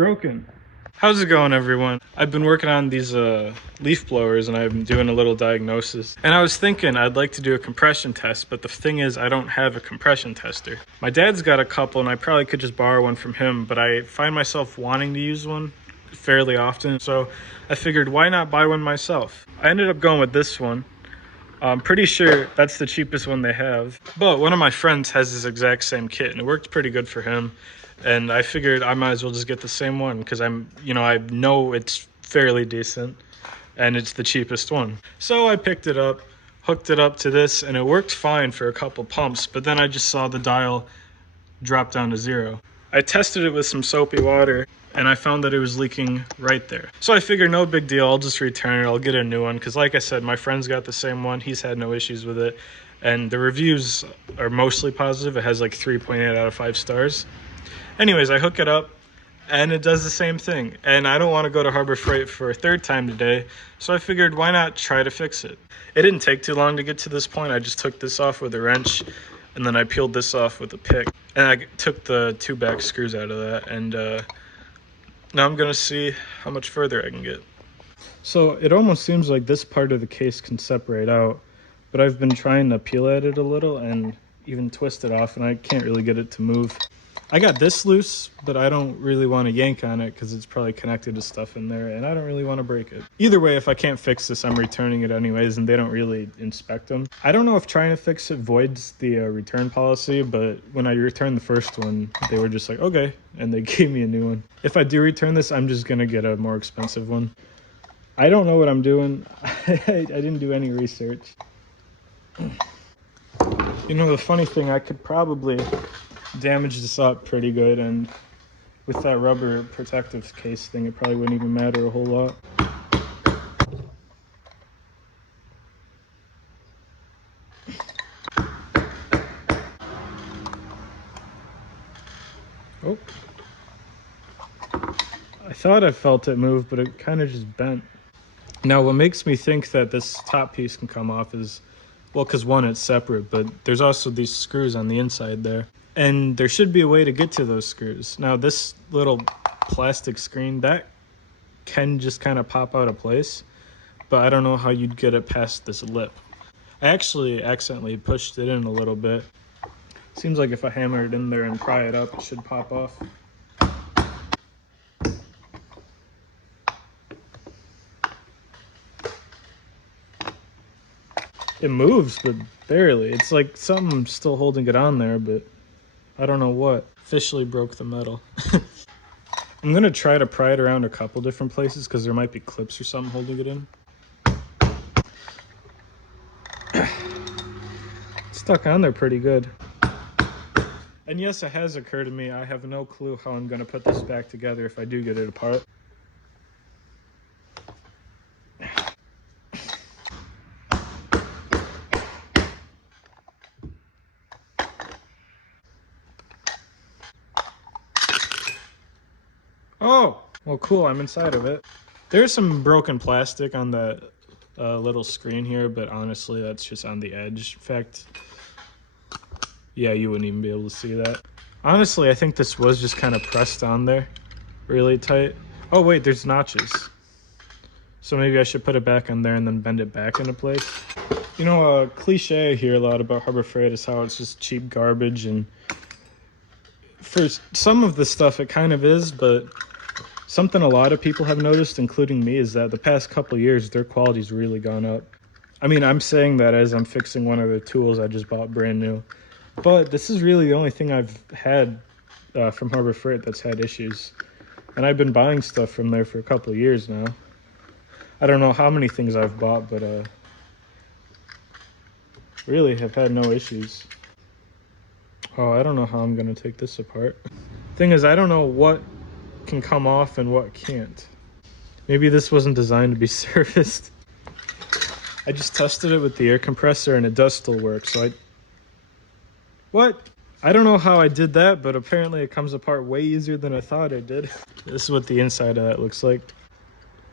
broken. How's it going, everyone? I've been working on these leaf blowers and I'm doing a little diagnosis. And I was thinking I'd like to do a compression test, but the thing is I don't have a compression tester. My dad's got a couple and I probably could just borrow one from him, but I find myself wanting to use one fairly often. So I figured why not buy one myself? I ended up going with this one. I'm pretty sure that's the cheapest one they have. But one of my friends has this exact same kit and it worked pretty good for him. And I figured I might as well just get the same one because I know it's fairly decent and it's the cheapest one. So I picked it up, hooked it up to this, and it worked fine for a couple pumps, but then I just saw the dial drop down to 0. I tested it with some soapy water and I found that it was leaking right there. So I figured no big deal, I'll just return it, I'll get a new one because like I said, my friend's got the same one, he's had no issues with it, and the reviews are mostly positive. It has like 3.8 out of 5 stars. Anyways, I hook it up and it does the same thing. And I don't want to go to Harbor Freight for a third time today, so I figured why not try to fix it. It didn't take too long to get to this point. I just took this off with a wrench and then I peeled this off with a pick. And I took the 2 back screws out of that, and now I'm gonna see how much further I can get. So it almost seems like this part of the case can separate out, but I've been trying to peel at it a little and even twist it off and I can't really get it to move. I got this loose, but I don't really want to yank on it because it's probably connected to stuff in there and I don't really want to break it. Either way, if I can't fix this, I'm returning it anyways, and they don't really inspect them. I don't know if trying to fix it voids the return policy, but when I returned the first one, they were just like, okay, and they gave me a new one. If I do return this, I'm just going to get a more expensive one. I don't know what I'm doing. I didn't do any research. You know, the funny thing, I could probably damage this up pretty good, and with that rubber protective case thing, it probably wouldn't even matter a whole lot. Oh, I thought I felt it move, but it kind of just bent. Now what makes me think that this top piece can come off is, well, because one, it's separate, but there's also these screws on the inside there. And there should be a way to get to those screws. Now this little plastic screen, that can just kind of pop out of place, but I don't know how you'd get it past this lip. I actually accidentally pushed it in a little bit. Seems like if I hammer it in there and pry it up, it should pop off. It moves, but barely. It's like something's still holding it on there, but I don't know what. Officially broke the metal. I'm gonna try to pry it around a couple different places because there might be clips or something holding it in. It's stuck on there pretty good. And yes, it has occurred to me, I have no clue how I'm gonna put this back together if I do get it apart. Oh, well, cool, I'm inside of it. There's some broken plastic on the little screen here, but honestly, that's just on the edge. In fact, yeah, you wouldn't even be able to see that. Honestly, I think this was just kind of pressed on there really tight. Oh, wait, there's notches. So maybe I should put it back on there and then bend it back into place. You know, a cliche I hear a lot about Harbor Freight is how it's just cheap garbage, and for some of the stuff it kind of is, but something a lot of people have noticed, including me, is that the past couple years, their quality's really gone up. I mean, I'm saying that as I'm fixing one of the tools I just bought brand new. But this is really the only thing I've had from Harbor Freight that's had issues. And I've been buying stuff from there for a couple of years now. I don't know how many things I've bought, but really have had no issues. Oh, I don't know how I'm going to take this apart. Thing is, I don't know what can come off and what can't. Maybe this wasn't designed to be serviced. I just tested it with the air compressor and it does still work, so What? I don't know how I did that, but apparently it comes apart way easier than I thought it did. This is what the inside of that looks like.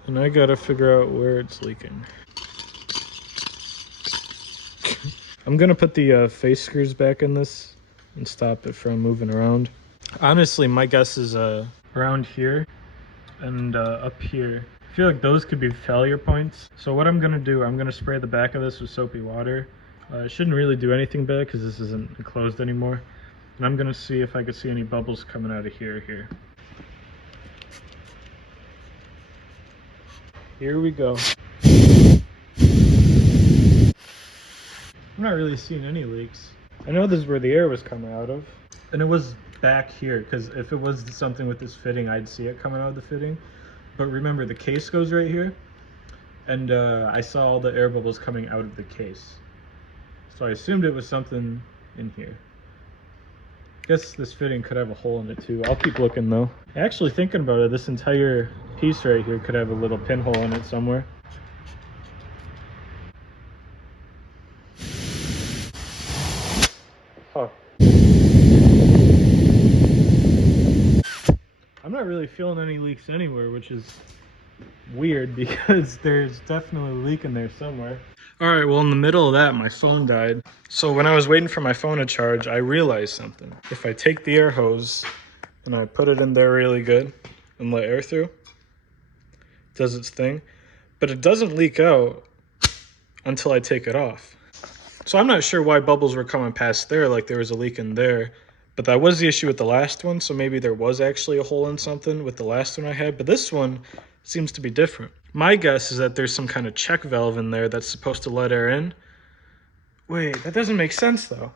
And I gotta figure out where it's leaking. I'm gonna put the face screws back in this and stop it from moving around. Honestly, my guess is around here, and up here. I feel like those could be failure points. So what I'm gonna do, I'm gonna spray the back of this with soapy water. It shouldn't really do anything bad because this isn't enclosed anymore. And I'm gonna see if I could see any bubbles coming out of here. Here we go. I'm not really seeing any leaks. I know this is where the air was coming out of. And it was back here, because if it was something with this fitting, I'd see it coming out of the fitting. But remember, the case goes right here. And I saw all the air bubbles coming out of the case. So I assumed it was something in here. Guess this fitting could have a hole in it too. I'll keep looking though. Actually thinking about it, this entire piece right here could have a little pinhole in it somewhere. Huh. I'm not really feeling any leaks anywhere, which is weird because there's definitely a leak in there somewhere. All right, well, in the middle of that, my phone died. So when I was waiting for my phone to charge, I realized something. If I take the air hose and I put it in there really good and let air through, it does its thing, but it doesn't leak out until I take it off. So I'm not sure why bubbles were coming past there like there was a leak in there, but that was the issue with the last one, so maybe there was actually a hole in something with the last one I had, but this one seems to be different. My guess is that there's some kind of check valve in there that's supposed to let air in. Wait, that doesn't make sense though.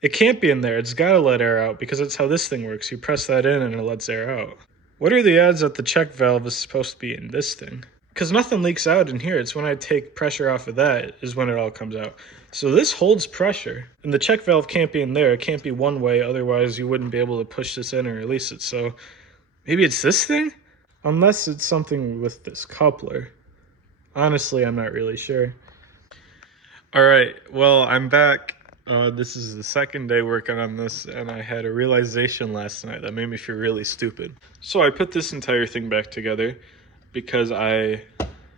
It can't be in there, it's gotta let air out because that's how this thing works. You press that in and it lets air out. What are the odds that the check valve is supposed to be in this thing? Because nothing leaks out in here. It's when I take pressure off of that is when it all comes out. So this holds pressure, and the check valve can't be in there. It can't be one way, otherwise you wouldn't be able to push this in or release it. So maybe it's this thing? Unless it's something with this coupler. Honestly, I'm not really sure. All right, well, I'm back. This is the second day working on this, and I had a realization last night that made me feel really stupid. So I put this entire thing back together because I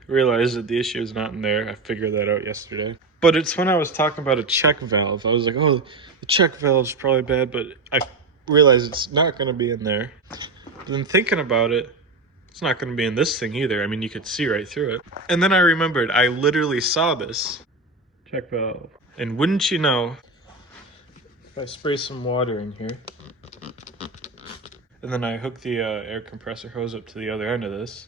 realized that the issue is not in there. I figured that out yesterday. But it's when I was talking about a check valve. I was like, oh, the check valve's probably bad, but I realized it's not going to be in there. But then thinking about it, it's not going to be in this thing either. I mean, you could see right through it. And then I remembered, I literally saw this check valve. And wouldn't you know, if I spray some water in here, and then I hook the air compressor hose up to the other end of this,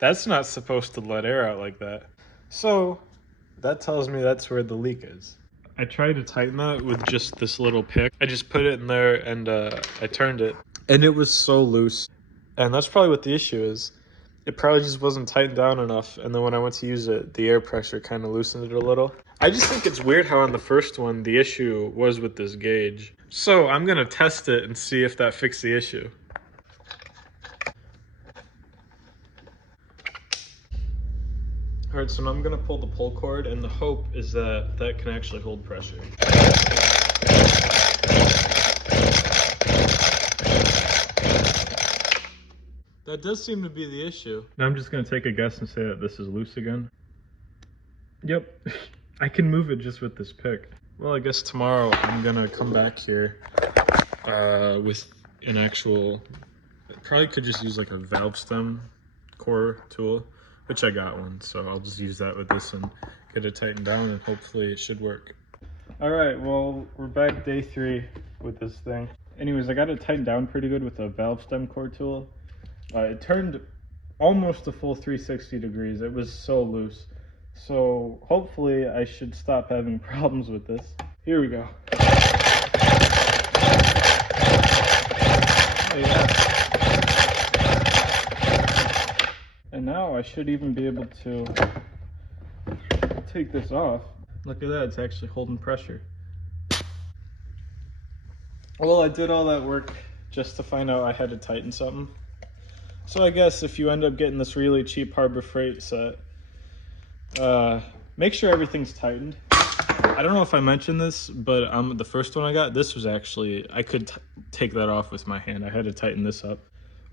that's not supposed to let air out like that. So that tells me that's where the leak is. I tried to tighten that with just this little pick. I just put it in there and I turned it, and it was so loose. And that's probably what the issue is. It probably just wasn't tightened down enough, and then when I went to use it, the air pressure kind of loosened it a little. I just think it's weird how on the first one, the issue was with this gauge. So I'm gonna test it and see if that fixed the issue. All right, so now I'm gonna pull the pull cord, and the hope is that that can actually hold pressure. That does seem to be the issue. Now I'm just gonna take a guess and say that this is loose again. Yep, I can move it just with this pick. Well, I guess tomorrow I'm gonna come back here with an actual, probably could just use like a valve stem core tool, which I got one, so I'll just use that with this and get it tightened down, and hopefully it should work. All right, well, we're back day 3 with this thing. Anyways, I got it tightened down pretty good with a valve stem core tool. It turned almost a full 360 degrees. It was so loose. So hopefully I should stop having problems with this. Here we go. Oh, yeah. And now I should even be able to take this off. Look at that, it's actually holding pressure. Well, I did all that work just to find out I had to tighten something. So I guess if you end up getting this really cheap Harbor Freight set, make sure everything's tightened. I don't know if I mentioned this, but the first one I got, this was actually, I could take that off with my hand. I had to tighten this up.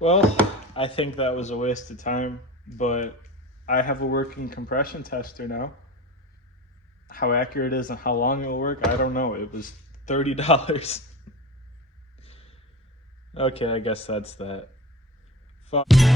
Well, I think that was a waste of time, but I have a working compression tester now. How accurate it is and how long it will work, I don't know. It was $30. Okay, I guess that's that. 5.